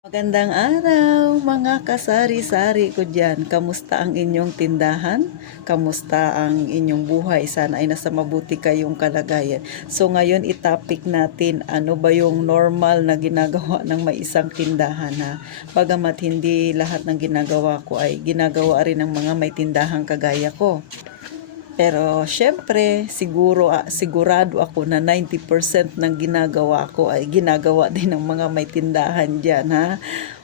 Magandang araw mga kasari-sari ko dyan. Kamusta ang inyong tindahan? Kamusta ang inyong buhay? Sana ay nasa mabuti kayong kalagayan. So ngayon itapik natin ano ba yung normal na ginagawa ng may isang tindahan ha. Bagamat hindi lahat ng ginagawa ko ay ginagawa rin ng mga may tindahan kagaya ko. Pero syempre, sigurado ako na 90% ng ginagawa ko ay ginagawa din ng mga may tindahan dyan, ha?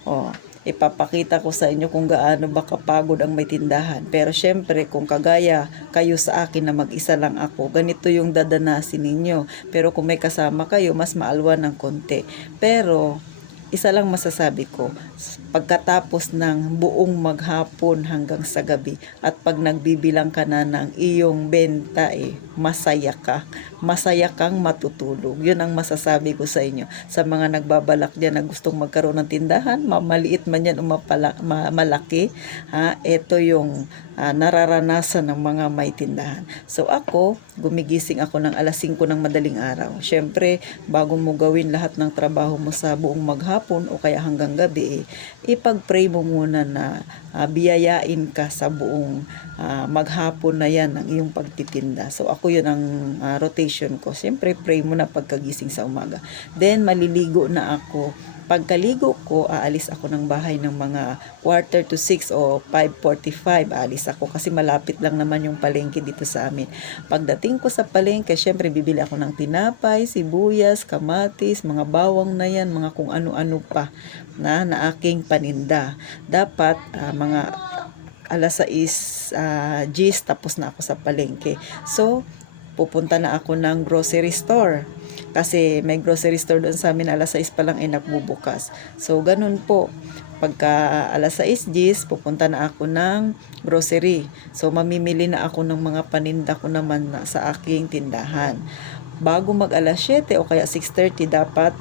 O, ipapakita ko sa inyo kung gaano ba kapagod ang may tindahan. Pero syempre, kung kagaya kayo sa akin na mag-isa lang ako, ganito yung dadanasin ninyo. Pero kung may kasama kayo, mas maalwan ng konti. Pero isa lang masasabi ko, pagkatapos ng buong maghapon hanggang sa gabi at pag nagbibilang ka na ng iyong benta masaya kang matutulog. Yun ang masasabi ko sa inyo. Sa mga nagbabalak dyan na gustong magkaroon ng tindahan, maliit man yan o malaki, ito yung nararanasan ng mga may tindahan. So ako, gumigising ako ng alas 5 ng madaling araw. Syempre, bago mo gawin lahat ng trabaho mo sa buong maghapon o kaya hanggang gabi, ipag-pray mo muna na biyayain ka sa buong maghapon na yan ng iyong pagtitinda. So ako yun ang rotation ko. Syempre, pray muna pagkagising sa umaga. Then, maliligo na ako. Pagkaligo ko, aalis ako ng bahay ng mga 5:45 o 5:45. Aalis ako kasi malapit lang naman yung palengke dito sa amin. Pagdating ko sa palengke, syempre bibili ako ng tinapay, sibuyas, kamatis, mga bawang na yan, mga kung ano-ano pa na aking paninda. Dapat mga alas 6 G's tapos na ako sa palengke. So, pupunta na ako ng grocery store. Kasi may grocery store doon sa amin, alas 6 pa lang ay nagbubukas. So, ganun po. Pagka alas 6 G's, pupunta na ako ng grocery. So, mamimili na ako ng mga paninda ko naman sa aking tindahan. Bago mag alas 7 o kaya 6:30 dapat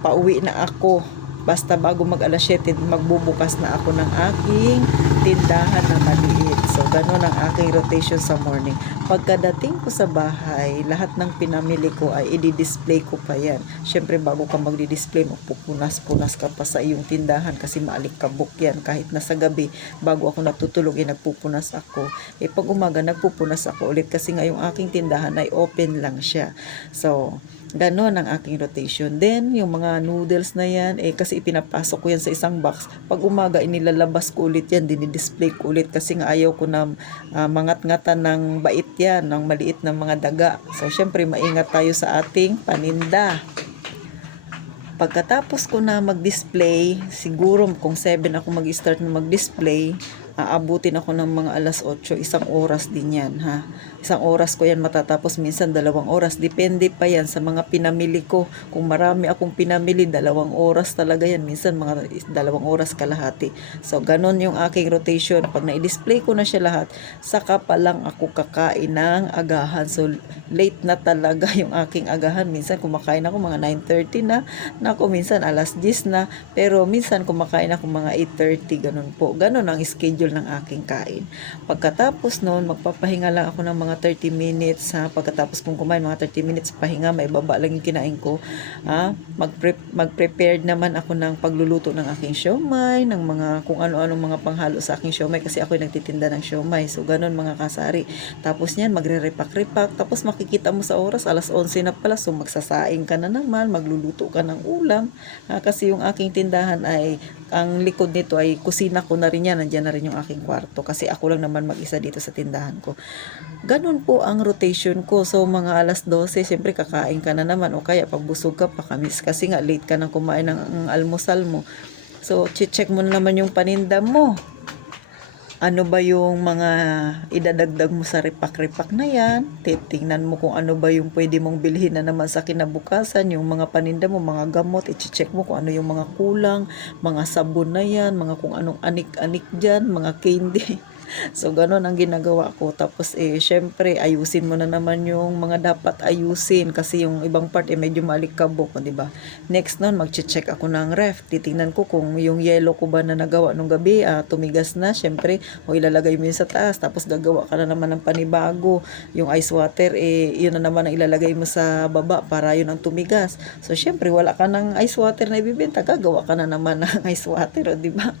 pauwi na ako. Basta bago mag alas 7, magbubukas na ako ng aking tindahan na maliit. So, ganun ang aking rotation sa morning. Pagkadating ko sa bahay, lahat ng pinamili ko ay i-display ko pa yan. Syempre, bago ka magdi-display, magpupunas-punas ka pa sa iyong tindahan kasi maalikabok yan. Kahit nasa gabi, bago ako natutulog, nagpupunas ako. Pag umaga, nagpupunas ako ulit kasi nga yung aking tindahan ay open lang siya. So, ganon ang aking rotation. Then, yung mga noodles na yan, kasi ipinapasok ko yan sa isang box. Pag umaga, inilalabas ko ulit yan, dinidisplay ko ulit kasi nga ayaw ko na mangat-ngatan ng bait yan, ng maliit na mga daga. So, syempre, maingat tayo sa ating paninda. Pagkatapos ko na mag-display, siguro kung 7 ako mag-start na mag-display, aabutin ako ng mga alas 8, isang oras din yan ha. Isang oras ko yan matatapos, minsan 2 oras. Depende pa yan sa mga pinamili ko. Kung marami akong pinamili, 2 oras talaga yan. Minsan mga 2 oras kalahati. So, ganon yung aking rotation. Pag na-display ko na siya lahat, saka pa lang ako kakain ng agahan. So, late na talaga yung aking agahan. Minsan kumakain ako mga 9:30 na. Nako, minsan alas 10 na. Pero minsan kumakain ako mga 8:30. Ganon po. Ganon ang schedule ng aking kain. Pagkatapos noon, magpapahinga lang ako ng mga 30 minutes ha. Pagkatapos kong kumain mga 30 minutes pahinga, may baba lang yung kinain ko mag-prepared naman ako ng pagluluto ng aking siomay, ng mga kung ano-anong mga panghalo sa aking siomay kasi ako yung nagtitinda ng siomay. So ganun mga kasari. Tapos niyan magre-repack-repack, tapos makikita mo sa oras alas 11 na pala. So magsasaing ka na naman, magluluto ka ng ulam kasi yung aking tindahan ay ang likod nito ay kusina ko na rin yan. Nandiyan na rin yung aking kwarto kasi ako lang naman mag-isa dito sa tindahan ko. Ganun po ang rotation ko. So mga alas 12, siyempre kakain ka na naman o kaya pagbusog ka pa kamis kasi nga late ka nang kumain ng almusal mo. So check mo na naman yung paninda mo. Ano ba yung mga idadagdag mo sa repak-repak na yan? Titingnan mo kung ano ba yung pwede mong bilhin na naman sa kinabukasan. Yung mga paninda mo, mga gamot, i-check mo kung ano yung mga kulang, mga sabon na yan, mga kung anong anik-anik dyan, mga candy. So, ganun ang ginagawa ko. Tapos, syempre, ayusin mo na naman yung mga dapat ayusin kasi yung ibang part, medyo malikabok, di ba? Next nun, magche-check ako ng ref. Titingnan ko kung yung yellow ko ba na nagawa nung gabi, tumigas na, syempre, o ilalagay mo yun sa taas. Tapos, gagawa ka na naman ng panibago. Yung ice water, yun na naman ang ilalagay mo sa baba para yun ang tumigas. So, syempre, wala ka ng ice water na ibibenta, gagawa ka na naman ng ice water, di ba?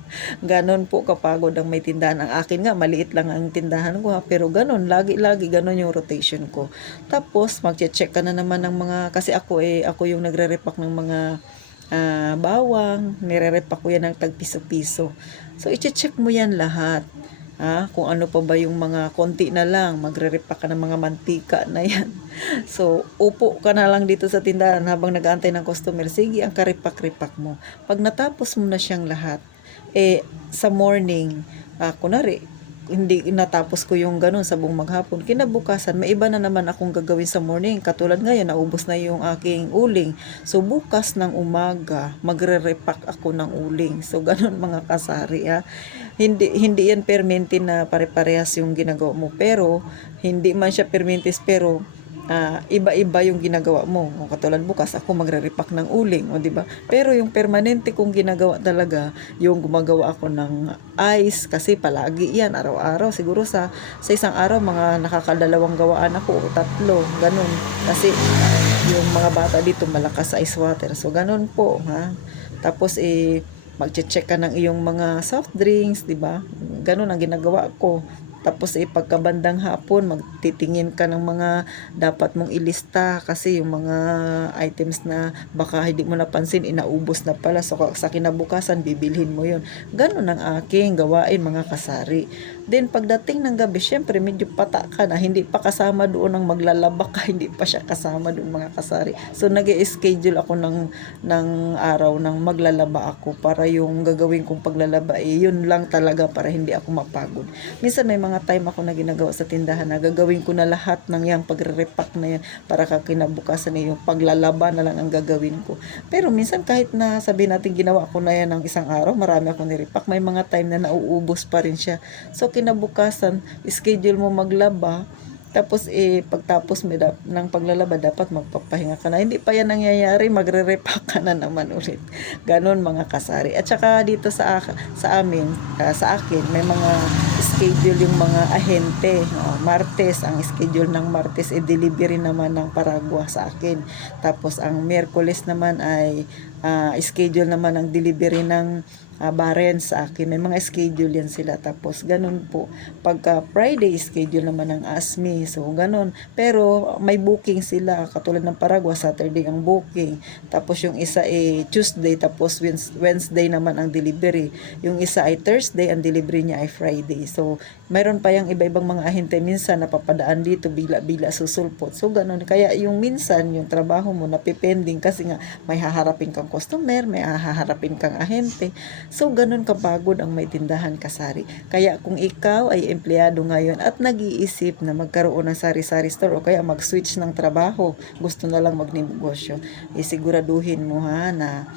Ganon po kapagod ang may tindahan. Ang akin nga, maliit lang ang tindahan ko, pero ganon, lagi-lagi ganon yung rotation ko. Tapos, magche-check ka na naman ng mga, kasi ako yung nagre-repack ng mga bawang, nire-repack ko yan ng tag-piso-piso. So, i-check mo yan lahat. Kung ano pa ba yung mga konti na lang, magre-repack ka ng mga mantika na yan. So, upo ka na lang dito sa tindahan habang nag-aantay ng customer. Sige, ang karipak-ripak mo. Pag natapos mo na siyang lahat, sa morning, kunwari, hindi natapos ko yung ganun sa buong maghapon. Kinabukasan, may iba na naman akong gagawin sa morning. Katulad ngayon, naubos na yung aking uling. So, bukas ng umaga, magre-repack ako ng uling. So, ganun mga kasari. Hindi yan permente na pare-parehas yung ginagawa mo. Pero, hindi man siya permentes, pero iba-iba yung ginagawa mo. O katulad bukas ako magre-repack ng uling, o di ba? Pero yung permanente kong ginagawa talaga, yung gumagawa ako ng ice kasi palagi yan araw-araw. Siguro sa isang araw mga nakakadalawang gawaan ako o tatlo, ganun. Kasi yung mga bata dito malakas sa ice water. So ganun po, Tapos magche-check ka ng iyong mga soft drinks, di ba? Ganun ang ginagawa ko. Tapos pagkabandang hapon, magtitingin ka ng mga dapat mong ilista kasi yung mga items na baka hindi mo napansin, inaubos na pala. So sa kinabukasan, bibilhin mo yun. Ganun ang aking gawain mga kasari. Then pagdating ng gabi, syempre medyo pata ka na, hindi pa kasama doon ang maglalaba ka, hindi pa siya kasama doon mga kasari. So nag-i-schedule ako ng araw ng maglalaba ako para yung gagawin kong paglalaba, yun lang talaga para hindi ako mapagod. Minsan may mga time ako na ginagawa sa tindahan na gagawin ko na lahat ng yung pagre-repack na yan para kinabukasan yung paglalaba na lang ang gagawin ko. Pero minsan kahit na sabihin natin ginawa ko na yan ng isang araw, marami akong nirepack, may mga time na nauubos pa rin siya. So kinabukasan, schedule mo maglaba, tapos pagtapos mo ng paglalaba, dapat magpapahinga ka na. Hindi pa yan nangyayari, magre-repack ka na naman ulit. Ganon mga kasari. At saka dito sa amin, sa akin, may mga schedule yung mga ahente. Martes, ang schedule ng Martes, delivery naman ng Paragua sa akin. Tapos ang Miyerkules naman ay schedule naman ang delivery ng Baren sa akin. May mga schedule yan sila. Tapos ganun po. Pagka Friday, schedule naman ng ASMI. So ganun. Pero may booking sila. Katulad ng Paragua, Saturday ang booking. Tapos yung isa Tuesday. Tapos Wednesday naman ang delivery. Yung isa ay Thursday. Ang delivery niya ay Friday. So mayroon pa yung iba-ibang mga ahente. Minsan napapadaan dito. Bila-bila susulpot. So ganun. Kaya yung minsan, yung trabaho mo napipending kasi nga may haharapin kang customer. May haharapin kang ahente. So, ganun kapagod ang may tindahan kasari. Kaya kung ikaw ay empleyado ngayon at nag-iisip na magkaroon ng sari-sari store o kaya mag-switch ng trabaho, gusto na lang magnegosyo, siguraduhin mo na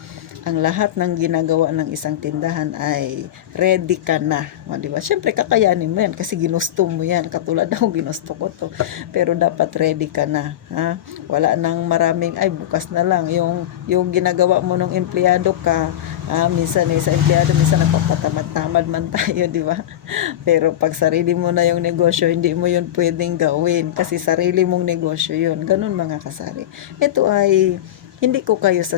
ang lahat ng ginagawa ng isang tindahan ay ready ka na. Di ba? Siyempre, kakayanin mo yan kasi ginusto mo yan. Katulad ako, ginusto ko to. Pero dapat ready ka na. Wala nang maraming, bukas na lang. Yung ginagawa mo ng empleyado ka, minsan sa empleyado, minsan napapatamad-tamad man tayo, di ba? Pero pag sarili mo na yung negosyo, hindi mo yun pwedeng gawin kasi sarili mong negosyo yun. Ganun mga kasari. Ito ay hindi ko kayo sa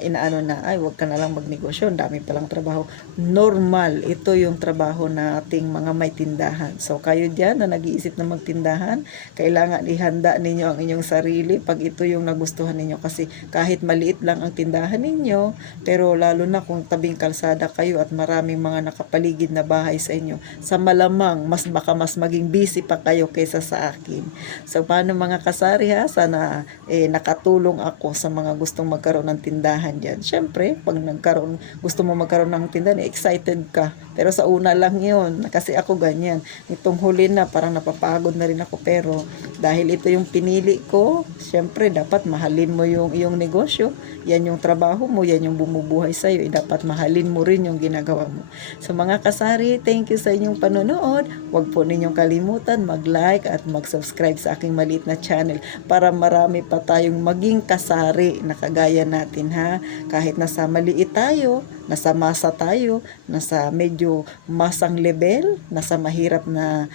inaano na, wag ka na lang magnegosyo, dami palang trabaho. Normal, ito yung trabaho nating mga may tindahan. So, kayo dyan na nag-iisip na magtindahan, kailangan ihanda ninyo ang inyong sarili pag ito yung nagustuhan ninyo. Kasi kahit maliit lang ang tindahan ninyo, pero lalo na kung tabing kalsada kayo at maraming mga nakapaligid na bahay sa inyo, sa malamang, baka mas maging busy pa kayo kaysa sa akin. So, paano mga kasari Sana nakatulong ako ako sa mga gustong magkaroon ng tindahan dyan. Syempre, pag gusto mo magkaroon ng tindahan, excited ka. Pero sa una lang yun, kasi ako ganyan. Itong huli na, parang napapagod na rin ako. Pero dahil ito yung pinili ko, syempre, dapat mahalin mo yung iyong negosyo. Yan yung trabaho mo, yan yung bumubuhay sa'yo. Dapat mahalin mo rin yung ginagawa mo. So mga kasari, thank you sa inyong panonood. Huwag po ninyong kalimutan mag-like at mag-subscribe sa aking maliit na channel para marami pa tayong maging kasari na kagaya natin ha. Kahit nasa maliit tayo, nasa masa tayo, nasa medyo masang level, nasa mahirap na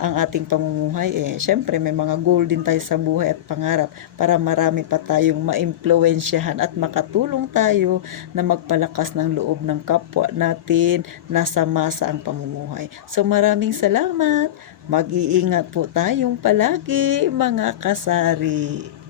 ang ating pamumuhay, syempre may mga goal din tayo sa buhay at pangarap para marami pa tayong maimpluwensyahan at makatulong tayo na magpalakas ng loob ng kapwa natin, nasa masa ang pamumuhay. So maraming salamat. Mag-iingat po tayong palagi mga kasari.